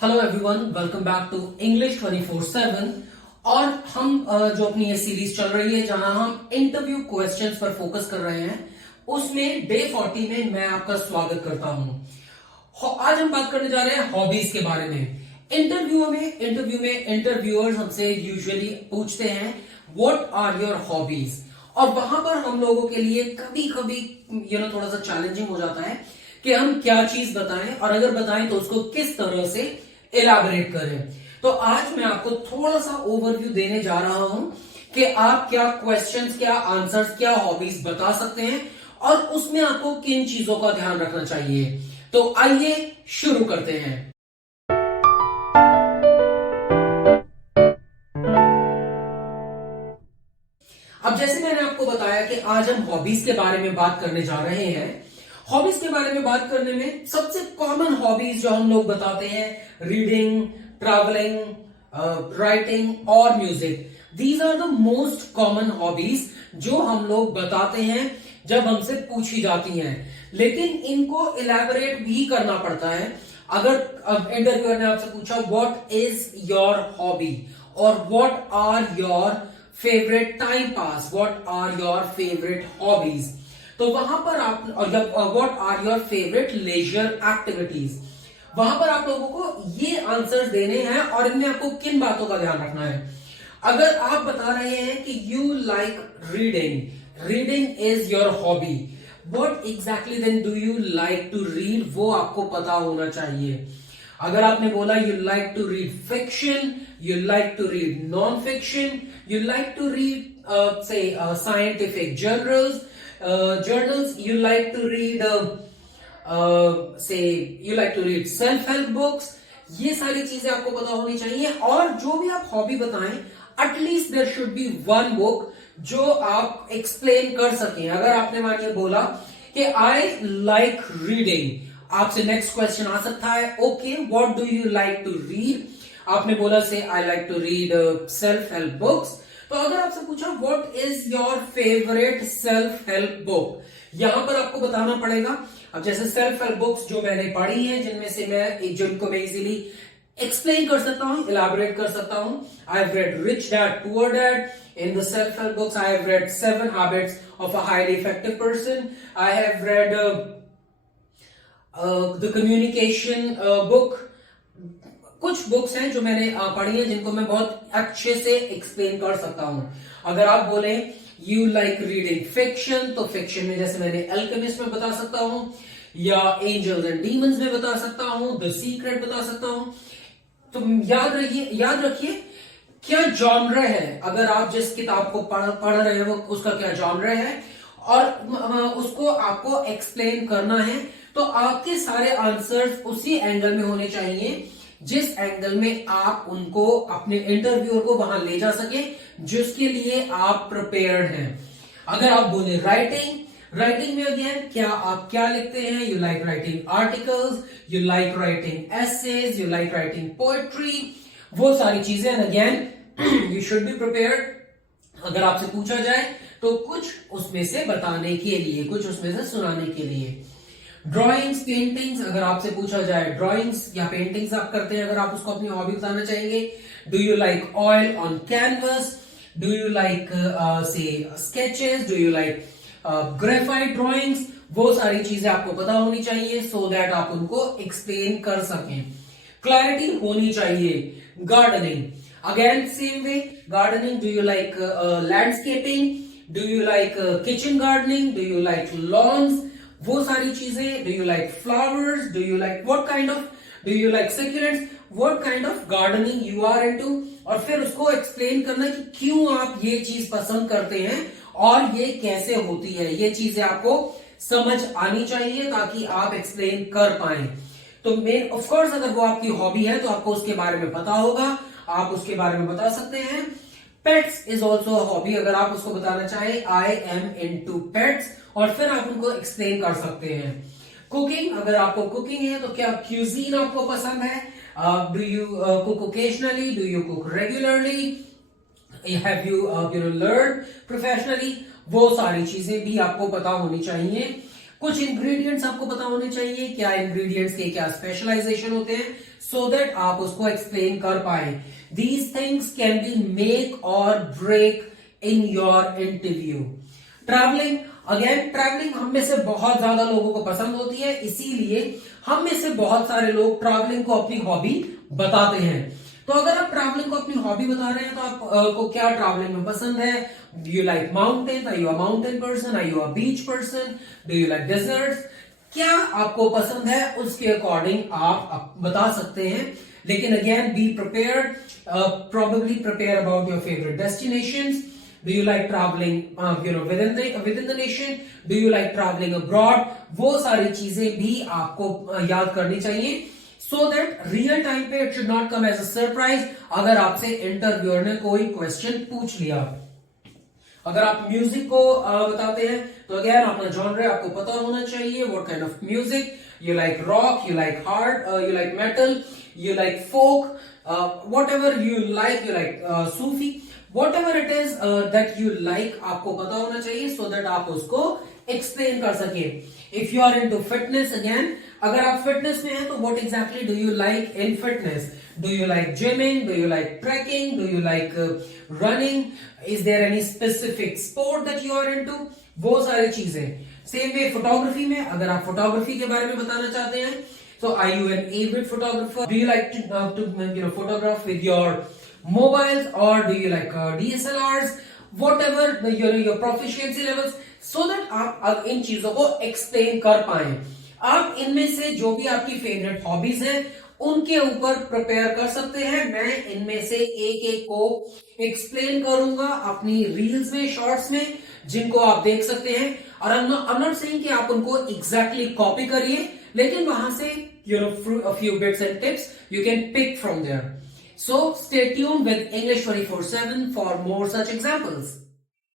Hello everyone, welcome back to English 24/7। और हम जो अपनी ये सीरीज चल रही है जहां हम इंटरव्यू क्वेश्चंस पर फोकस कर रहे हैं, उसमें डे 40 में मैं आपका स्वागत करता हूं। आज हम बात करने जा रहे हैं हॉबीज के बारे में। इंटरव्यू में इंटरव्यूअर्स हमसे यूजुअली पूछते हैं व्हाट आर योर हॉबीज, और वहां पर हम लोगों के लिए कभी कभी थोड़ा सा चैलेंजिंग हो जाता है कि हम क्या चीज बताएं, और अगर बताएं तो उसको किस तरह से इलैबोरेट करें। तो आज मैं आपको थोड़ा सा ओवरव्यू देने जा रहा हूं कि आप क्या क्वेश्चंस, क्या आंसर्स, क्या हॉबीज बता सकते हैं और उसमें आपको किन चीजों का ध्यान रखना चाहिए। तो आइए शुरू करते हैं। अब जैसे मैंने आपको बताया कि आज हम हॉबीज के बारे में बात करने जा रहे हैं। हॉबीज के बारे में बात करने में सबसे कॉमन हॉबीज जो हम लोग बताते हैं, रीडिंग, ट्रैवलिंग, राइटिंग और music. These are the most common hobbies जो हम लोग बताते हैं जब हमसे पूछी जाती हैं, लेकिन इनको इलैबोरेट भी करना पड़ता है। अगर इंटरव्यूअर ने आपसे पूछा व्हाट इज योर हॉबी और what are your favourite time pass, what are your favourite hobbies, तो वहां पर आप, what are your favourite leisure activities, वहां पर आप लोगों को ये आंसर्स देने हैं और इनमें आपको किन बातों का ध्यान रखना है। अगर आप बता रहे हैं कि you like reading, reading is your hobby, what exactly then do you like to read, वो आपको पता होना चाहिए। अगर आपने बोला you like to read fiction, you like to read non fiction, you like to read say scientific journals, you like to read you like to read self help books, ये सारी चीजें आपको पता होनी चाहिए। और जो भी आप हॉबी बताएं, at least there should be one book जो आप एक्सप्लेन कर सकें। अगर आपने मानिए बोला कि आई लाइक रीडिंग, आपसे नेक्स्ट क्वेश्चन आ सकता है okay what do you like to read. आपने बोला say I like to read self help books, तो अगर आपसे पूछा what is your favourite self help book, यहां पर आपको बताना पड़ेगा। अब जैसे सेल्फ हेल्प बुक्स जो मैंने पढ़ी हैं, जिनमें से जिनको मैं इजीली एक्सप्लेन कर सकता हूं, इलैबोरेट कर सकता हूं। I have read rich dad poor dad, in the self help books I have read 7 habits of a highly effective person, I have read the communication book. कुछ बुक्स हैं जो मैंने पढ़ी हैं जिनको मैं बहुत अच्छे से एक्सप्लेन कर सकता हूं। अगर आप बोले यू लाइक रीडिंग फिक्शन, तो फिक्शन में जैसे मैंने अल्केमिस्ट में बता सकता हूं, या एंजल्स एंड डीमंस में बता सकता हूं, द सीक्रेट बता सकता हूं। तो याद रखिए क्या जॉनर है। अगर आप जिस किताब को पढ़ रहे हैं वो उसका क्या जॉनर है और उसको आपको एक्सप्लेन करना है, तो आपके सारे आंसर्स उसी एंगल में होने चाहिए जिस एंगल में आप उनको, अपने इंटरव्यूअर को वहां ले जा सके जिसके लिए आप प्रिपेयर्ड हैं। अगर आप बोले राइटिंग में अगेन क्या आप क्या लिखते हैं, you like writing articles, you like writing essays, you like writing poetry, वो सारी चीजें again you should be prepared. अगर आपसे पूछा जाए तो कुछ उसमें से बताने के लिए, कुछ उसमें से सुनाने के लिए। ड्राइंग्स, पेंटिंग्स, अगर आपसे पूछा जाए ड्राइंग्स या पेंटिंग्स आप करते हैं, अगर आप उसको अपनी हॉबी बताना चाहेंगे, do you like oil on canvas, do you like say sketches, do you like graphite drawings, वो सारी चीजें आपको पता होनी चाहिए सो दैट आप उनको एक्सप्लेन कर सकें। क्लैरिटी होनी चाहिए। Gardening, again same way, gardening, do you like landscaping, do you like kitchen gardening, do you like lawns, वो सारी चीजें। Do you like flowers, do you like what kind of, do you like succulents, what kind of gardening you are into, और फिर उसको explain करना कि क्यों आप ये चीज पसंद करते हैं और ये कैसे होती है। ये चीजें आपको समझ आनी चाहिए ताकि आप एक्सप्लेन कर पाए। तो मेन ऑफ कोर्स अगर वो आपकी हॉबी है तो आपको उसके बारे में पता होगा, आप उसके बारे में बता सकते हैं। Pets is also a hobby, अगर आप उसको बताना चाहें आई एम इनटू पेट्स, और फिर आप उनको एक्सप्लेन कर सकते हैं। कुकिंग, अगर आपको कुकिंग है तो क्या क्यूजीन आपको पसंद है, do you cook occasionally, do you cook regularly, have you learn professionally, वो सारी चीजें भी आपको पता होनी चाहिए। कुछ इंग्रेडिएंट्स आपको पता होने चाहिए, क्या इंग्रेडिएंट्स के क्या स्पेशलाइजेशन होते हैं, सो दैट आप उसको एक्सप्लेन कर पाए. These things can be make or break in your interview. Travelling, again travelling हम में से बहुत ज्यादा लोगों को पसंद होती है, इसीलिए हम में से बहुत सारे लोग ट्रैवलिंग को अपनी हॉबी बताते हैं. तो अगर आप ट्रैवलिंग को अपनी हॉबी बता रहे हैं तो आपको क्या ट्रैवलिंग में पसंद है? Do you like mountain? Are you a mountain person? Are you a beach person? Do you like deserts? क्या आपको पसंद है उसके अकॉर्डिंग आप बता सकते हैं. लेकिन again be prepared, probably prepare about your favorite destinations. Do you like traveling within the nation? Do you like traveling abroad? वो सारी चीजें भी आपको याद करनी चाहिए, so that real time पे it should not come as a surprise. अगर आपसे इंटरव्यूअर ने कोई क्वेश्चन पूछ लिया. अगर आप म्यूजिक को बताते हैं तो अगेन अपना जॉनर आपको पता होना चाहिए. What kind of music you like? Rock, you like hard, you like metal, you like folk, whatever you like Sufi, whatever it is that you like, आपको पता होना चाहिए, so that आप उसको explain कर सके. If you are into fitness, again अगर आप फिटनेस में हैं तो what exactly do you like in fitness? Do you like gymming? Do you like trekking? Do you like running? Is there any specific sport that you are into? वो सारी चीजें. Same way photography में, अगर आप photography के बारे में बताना चाहते हैं, so are you an avid photographer? Do you like to photograph with your mobiles, or do you like DSLRs? Whatever your proficiency levels, so that आप इन चीजों को एक्सप्लेन कर पाए. आप इनमें से जो भी आपकी फेवरेट हॉबीज हैं उनके ऊपर प्रिपेयर कर सकते हैं. मैं इनमें से एक एक को एक्सप्लेन करूंगा अपनी रील्स में, शॉर्ट्स में, जिनको आप देख सकते हैं. और आई एम नॉट सेइंग कि आप उनको एग्जैक्टली कॉपी करिए, लेकिन वहां से a few bits and tips you can pick from there. So stay tuned with English 24/7 for more such examples.